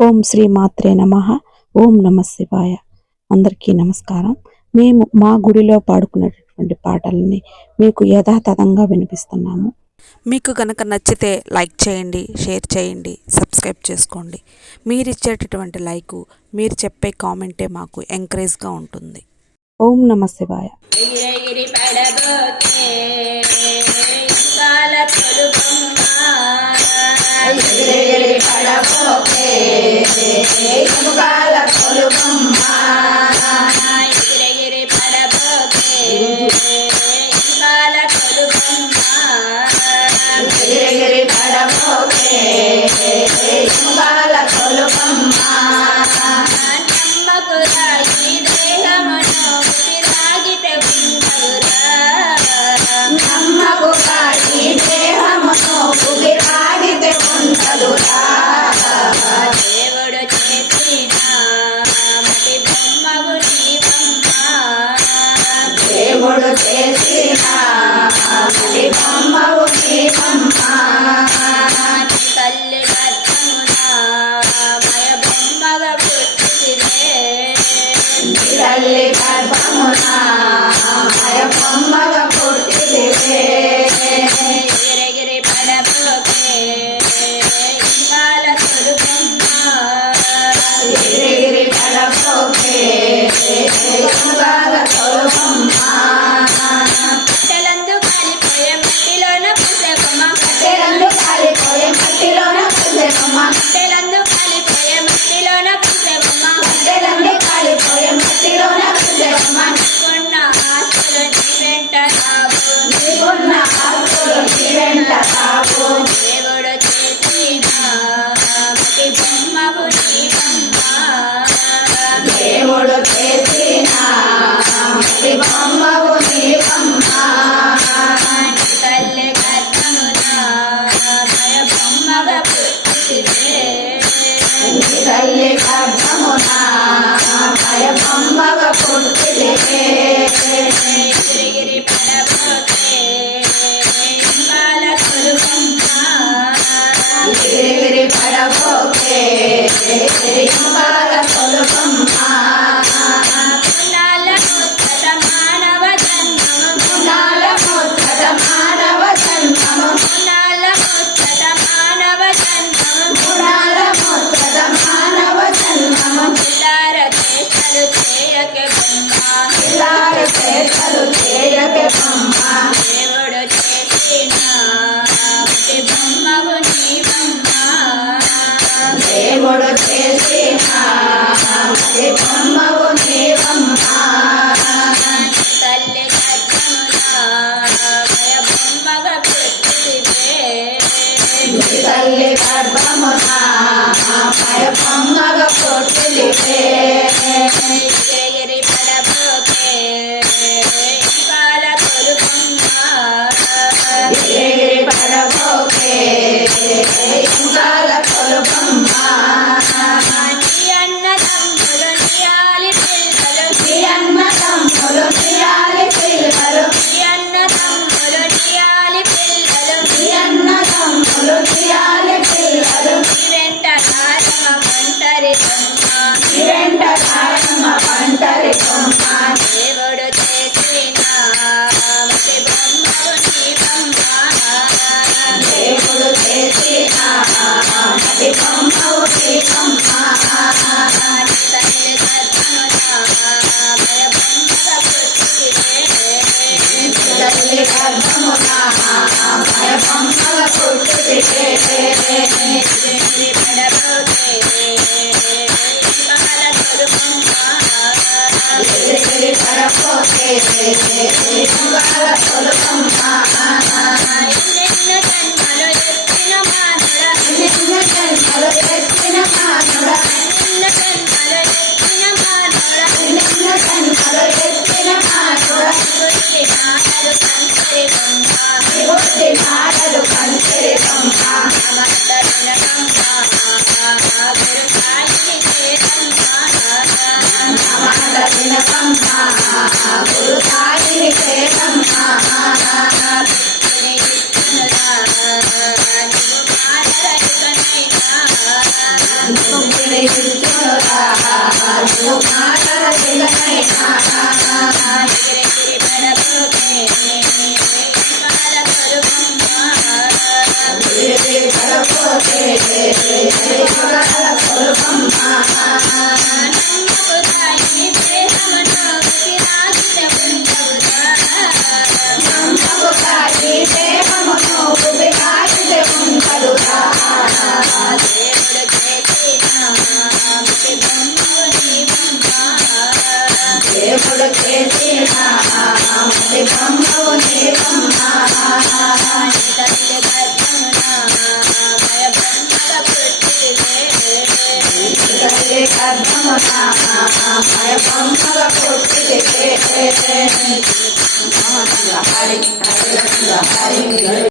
ఓం శ్రీ మాత్రే నమః. ఓం నమ శివాయ. అందరికీ నమస్కారం. మేము మా గుడిలో పాడుకునేటటువంటి పాటల్ని మీకు యథాతథంగా వినిపిస్తున్నాము. మీకు కనుక నచ్చితే లైక్ చేయండి, షేర్ చేయండి, సబ్స్క్రైబ్ చేసుకోండి. మీరు ఇచ్చేటటువంటి లైకు, మీరు చెప్పే కామెంటే మాకు ఎంకరేజ్గా ఉంటుంది. ఓం నమ శివాయ. ఎగిరెగిరి పడబోతే ఇంకాల తొలుపమ్మా, ఎగిరెగిరి పడబోతే ఇంకాల తొలుపమ్మా, ఎగిరెగిరి పడబోతే ఇంకాల తొలుపమ్మా, ఎగిరెగిరి పడబోతే ఇంకాల తొలుపమ్మా, నమ్మకు రాయి దేహమును విరాగితే ఉండదురా, నమ్మకు రాయి దేహమును విరాగితే ఉండదురా, దేవుడు చేసిన మటి బొమ్మగు నీవమ్మా, దేవుడు చేసిన మటి బొమ్మగు నీవమ్మా, తల్లి గర్భమున మయ బొమ్మగా పుట్టితివే, తల్లి గర్భమున మయ బొమ్మగా పుట్టితివే, ఎగిరెగిరి పడబోకే ఇంకాల తొలుపమ్మా, ఎగిరెగిరి పడబోకే ఇంకాల తొలుపమ్మా, కట్టెలందు కాలిపోయే మట్టిలోన పుసెబొమ్మ, కట్టెలందు కాలిపోయే మట్టిలోన పుసెబొమ్మ, కట్టెలందు కాలిపోయే మట్టిలోన పుసెబొమ్మ, కట్టెలందు కాలిపోయే మట్టిలోన పుసెబొమ్మ, నీకున్న ఆస్తులు నీ వెంట రావు, నీకున్న ఆస్తులు నీ వెంట రావు, దేవుడు చేసిన మటి బొమ్మవు నీవమ్మా, దేవుడు చేసిన మటి బొమ్మవు నీవమ్మా, తల్లి గర్భమున మయ బొమ్మగా పుట్టితివే, తల్లి గర్భమున మయ బొమ్మగా పుట్టితివే, ఎగిరెగిరి పడబోకే ఇంకాల తొలుపమ్మా, ఎగిరెగిరి పడబోకే ఇంకాల తొలుపమ్మా, పునాల ముచ్చట మానవ జన్మము, పునాల ముచ్చట మానవ జన్మము, పునాల ముచ్చట మానవ జన్మము, పునాల ముచ్చట మానవ జన్మము, పిల్లార చేష్టలు చేయకే బొమ్మ, పిల్లార చేష్టలు చేయకే బొమ్మ, దేవుడు చేసిన మటి బొమ్మవు నీవమ్మా, దేవుడు చేసిన మటి బొమ్మవు నీవమ్మా, తల్లి గర్భమున మయ బొమ్మగా పుట్టితివే, తల్లి గర్భమున మయ బొమ్మగా పుట్టితివే, ఎగిరెగిరి పడబోకే ఇంకాల తొలుపమ్మా, ఎగిరెగిరి పడబోకే ఇంకాల తొలుపమ్మా, నీ ముగ్గురి ఇచ్చునురా నువ్వు మాటల దిగనైనా గిరిగిరి పడపోతే కాల కరుపమ్మ గిరిగిరి పడపోతే కాల కరుపమ్మ నమ్మకుతాయి దేహమును విరాజిత ఉంచవుతా నమ్మకుతాయి దేహమును విరాజిత ఉంచవుతా దేవుడు చేసిన ముఖి బొమ్మవు నీవమ్మ దేవుడు చేసిన ముఖి బొమ్మవు నీవమ్మ తల్లి గర్భమున భయ బొమ్మల పుట్టివే తల్లి గర్భమున భయ బొమ్మల పుట్టివే హరి హరి